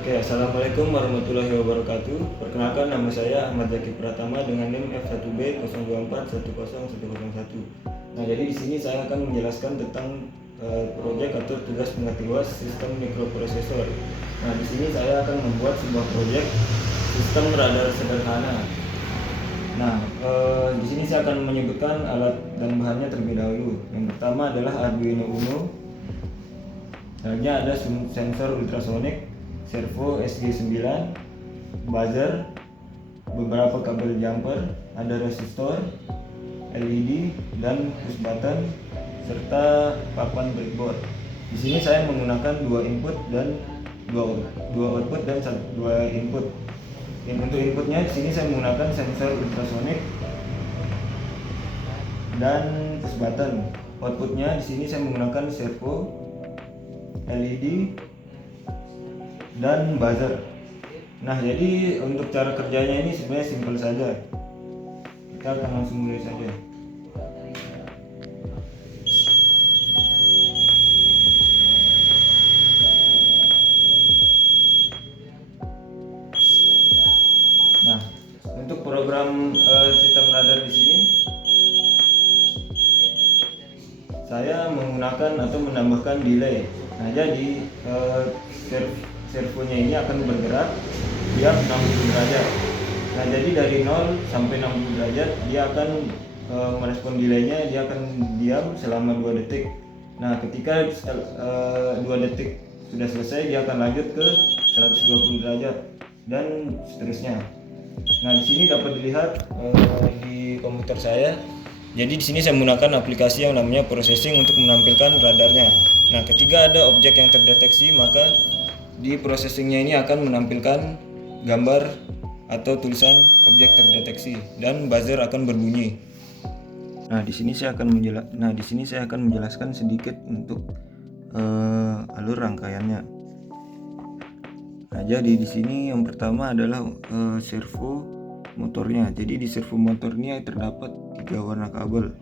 Oke, Assalamualaikum warahmatullahi wabarakatuh. Perkenalkan, nama saya Ahmad Zaki Pratama dengan NIM F1B02410101. Nah, jadi di sini saya akan menjelaskan tentang proyek atau tugas mengerti luas sistem mikroprosesor. Nah, di sini saya akan membuat sebuah proyek sistem radar sederhana. Nah, di sini saya akan menyebutkan alat dan bahannya terlebih dahulu. Yang pertama adalah Arduino Uno. Selanjutnya ada sensor ultrasonik, servo SG9, buzzer, beberapa kabel jumper, ada resistor, LED, dan push button, serta papan breadboard. Di sini saya menggunakan dua input dan dua output dan dua input. Untuk inputnya di sini saya menggunakan sensor ultrasonik dan push button. Outputnya di sini saya menggunakan servo, LED, dan buzzer. Nah, jadi untuk cara kerjanya ini sebenarnya simpel saja. Kita akan langsung mulai saja. Nah, untuk program sistem radar di sini saya menggunakan atau menambahkan delay. Nah, jadi servonya ini akan bergerak tiap 60 derajat. Nah, jadi dari 0 sampai 60 derajat dia akan merespon delaynya, dia akan diam selama 2 detik. Nah, ketika 2 detik sudah selesai, dia akan lanjut ke 120 derajat dan seterusnya. Nah, di sini dapat dilihat di komputer saya. Jadi di sini saya menggunakan aplikasi yang namanya processing untuk menampilkan radarnya. Nah, ketika ada objek yang terdeteksi, maka di processingnya ini akan menampilkan gambar atau tulisan objek terdeteksi dan buzzer akan berbunyi. Nah, di sini saya akan menjelaskan sedikit untuk alur rangkaiannya. Nah, jadi di sini yang pertama adalah servo motornya. Jadi di servo motor ini terdapat 3 warna kabel.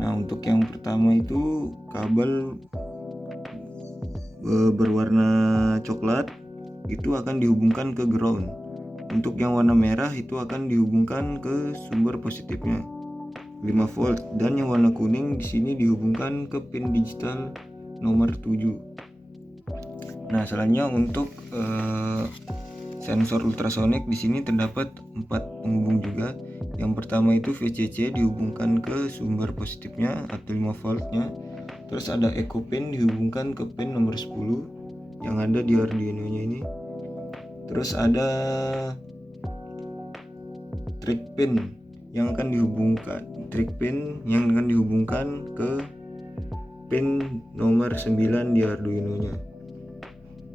Nah, untuk yang pertama itu kabel berwarna coklat itu akan dihubungkan ke ground. Untuk yang warna merah itu akan dihubungkan ke sumber positifnya 5 volt, dan yang warna kuning di sini dihubungkan ke pin digital nomor 7. Nah, selanjutnya untuk sensor ultrasonik di sini terdapat 4 penghubung juga. Yang pertama itu VCC dihubungkan ke sumber positifnya atau 5 voltnya. Terus ada echo pin dihubungkan ke pin nomor 10 yang ada di Arduino-nya ini. Terus ada trick pin yang akan dihubungkan ke pin nomor 9 di Arduino-nya.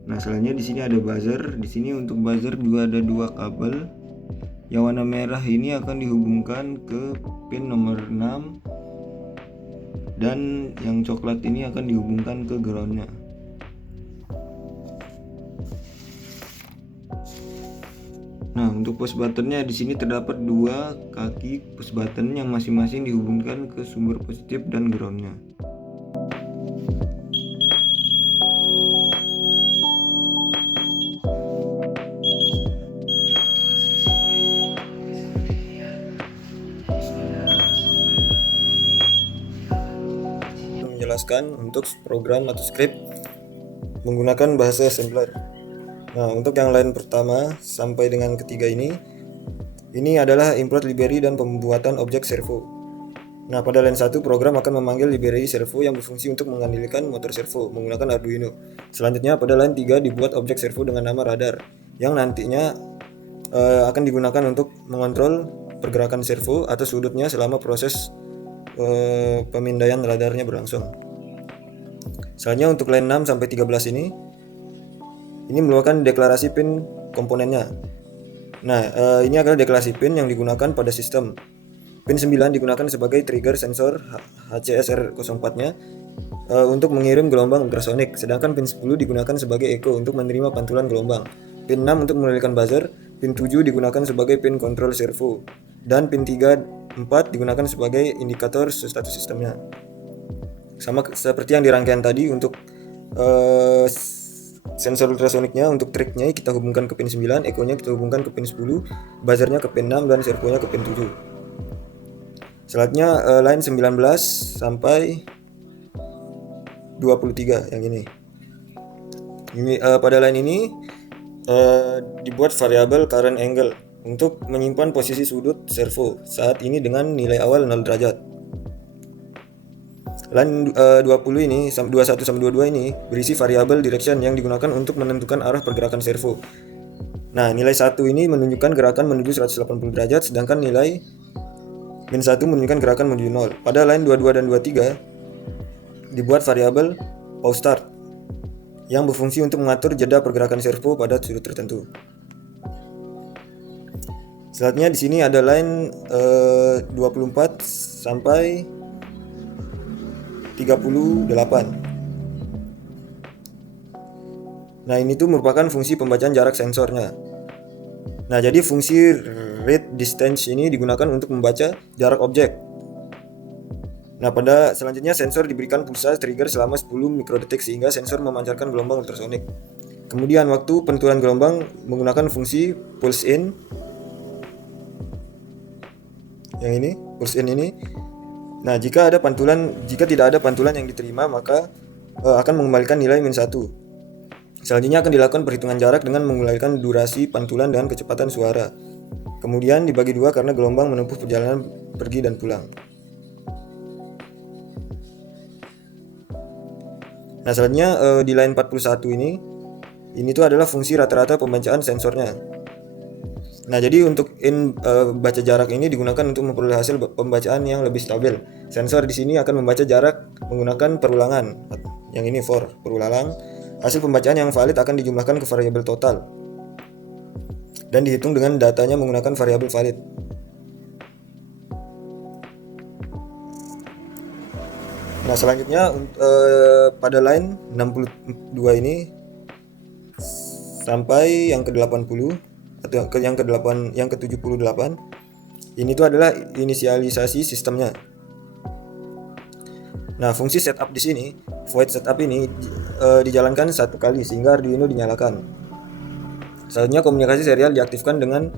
Nah, selanjutnya di sini ada buzzer. Di sini untuk buzzer juga ada 2 kabel. Yang warna merah ini akan dihubungkan ke pin nomor 6 dan yang coklat ini akan dihubungkan ke ground-nya. Nah, untuk push buttonnya di sini terdapat 2 kaki push button yang masing-masing dihubungkan ke sumber positif dan ground-nya. Menjelaskan untuk program atau script menggunakan bahasa assembler. Nah, untuk yang line pertama sampai dengan ketiga ini adalah import library dan pembuatan objek servo. Nah, pada line 1 program akan memanggil library servo yang berfungsi untuk mengandalkan motor servo menggunakan Arduino. Selanjutnya pada line 3 dibuat objek servo dengan nama radar yang nantinya akan digunakan untuk mengontrol pergerakan servo atau sudutnya selama proses pemindaian radarnya berlangsung. Selanjutnya untuk line 6 sampai 13 ini merupakan deklarasi pin komponennya. Nah, ini adalah deklarasi pin yang digunakan pada sistem. Pin 9 digunakan sebagai trigger sensor HCSR04-nya untuk mengirim gelombang ultrasonik, sedangkan pin 10 digunakan sebagai echo untuk menerima pantulan gelombang. Pin 6 untuk mengendalikan buzzer, pin 7 digunakan sebagai pin kontrol servo, dan pin 3, 4 digunakan sebagai indikator status sistemnya. Sama seperti yang di rangkaian tadi, untuk sensor ultrasoniknya untuk triknya kita hubungkan ke pin 9, ekonya kita hubungkan ke pin 10, buzzernya ke pin 6 dan servonya ke pin 7. Selanjutnya line 19 sampai 23 yang ini. Pada line ini dibuat variabel current angle untuk menyimpan posisi sudut servo saat ini dengan nilai awal 0 derajat. Line 20 ini 21 sampai 22 ini berisi variabel direction yang digunakan untuk menentukan arah pergerakan servo. Nah, nilai 1 ini menunjukkan gerakan menuju 180 derajat, sedangkan nilai min 1 menunjukkan gerakan menuju 0. Pada line 22 dan 23 dibuat variabel pause start yang berfungsi untuk mengatur jeda pergerakan servo pada sudut tertentu. Selanjutnya di sini ada line 24 sampai 38. Nah, ini tuh merupakan fungsi pembacaan jarak sensornya. Nah, jadi fungsi read distance ini digunakan untuk membaca jarak objek. Nah, pada selanjutnya sensor diberikan pulsa trigger selama 10 mikrodetik sehingga sensor memancarkan gelombang ultrasonik. Kemudian waktu penentuan gelombang menggunakan fungsi pulse in. Yang ini, pulse in ini. Nah, jika tidak ada pantulan yang diterima, maka akan mengembalikan nilai min 1. Selanjutnya akan dilakukan perhitungan jarak dengan menggunakan durasi pantulan dengan kecepatan suara. Kemudian dibagi dua karena gelombang menempuh perjalanan pergi dan pulang. Nah, selanjutnya di line 41 ini tuh adalah fungsi rata-rata pembacaan sensornya. Nah, jadi untuk baca jarak ini digunakan untuk memperoleh hasil pembacaan yang lebih stabil. Sensor di sini akan membaca jarak menggunakan perulangan. Yang ini for perulang. Hasil pembacaan yang valid akan dijumlahkan ke variabel total dan dihitung dengan datanya menggunakan variabel valid. Nah, selanjutnya pada line 62 ini sampai yang ke-80 atau yang ke-78 ini tuh adalah inisialisasi sistemnya. Nah, fungsi setup di sini, void setup ini dijalankan satu kali sehingga Arduino dinyalakan. Selanjutnya komunikasi serial diaktifkan dengan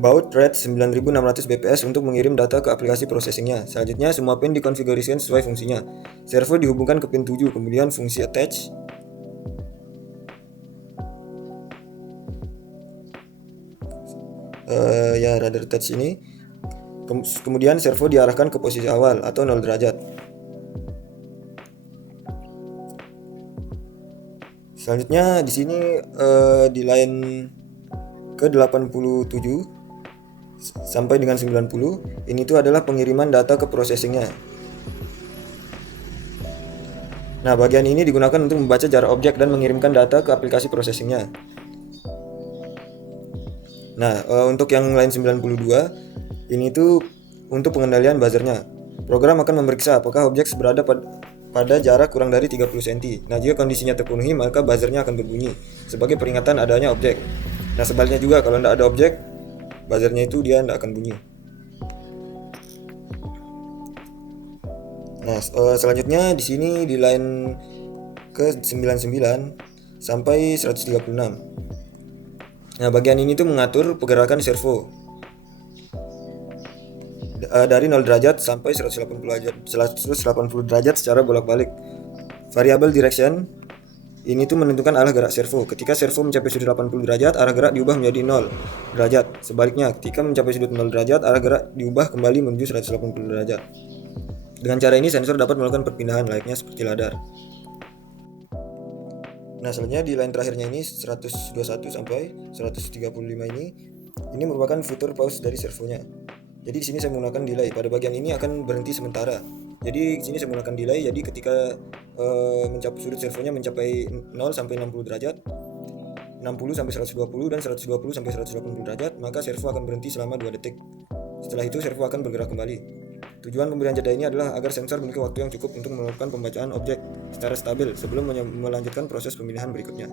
baud rate 9600 bps untuk mengirim data ke aplikasi processingnya. Selanjutnya semua pin dikonfigurasikan sesuai fungsinya. Servo dihubungkan ke pin 7, kemudian fungsi attach. Radar attach ini. Kemudian servo diarahkan ke posisi awal atau 0 derajat. Selanjutnya di sini di line ke-87 sampai dengan 90 ini tuh adalah pengiriman data ke processingnya. Nah, bagian ini digunakan untuk membaca jarak objek dan mengirimkan data ke aplikasi processingnya. Nah, untuk yang line 92 ini tuh untuk pengendalian buzzernya. Program akan memeriksa apakah objek berada pada jarak kurang dari 30 cm. Nah, jika kondisinya terpenuhi, maka buzzernya akan berbunyi sebagai peringatan adanya objek. Nah, sebaliknya juga kalau tidak ada objek, buzzernya itu dia tidak akan bunyi. Nah, selanjutnya di sini di line ke-99 sampai 136. Nah, bagian ini tuh mengatur pergerakan servo dari 0 derajat sampai 180 derajat secara bolak-balik. Variabel direction ini tuh menentukan arah gerak servo. Ketika servo mencapai sudut 80 derajat, arah gerak diubah menjadi 0 derajat. Sebaliknya, ketika mencapai sudut 0 derajat, arah gerak diubah kembali menuju 180 derajat. Dengan cara ini sensor dapat melakukan perpindahan layaknya seperti radar. Nah, selanjutnya di line terakhirnya ini 121 sampai 135 ini merupakan fitur pause dari servonya. Jadi di sini saya menggunakan delay. Pada bagian ini akan berhenti sementara. Jadi di sini saya menggunakan delay. Jadi ketika sudut servonya mencapai 0 sampai 60 derajat, 60 sampai 120 dan 120 sampai 180 derajat, maka servo akan berhenti selama 2 detik. Setelah itu servo akan bergerak kembali. Tujuan pemberian jeda ini adalah agar sensor memiliki waktu yang cukup untuk melakukan pembacaan objek secara stabil sebelum melanjutkan proses pemilihan berikutnya.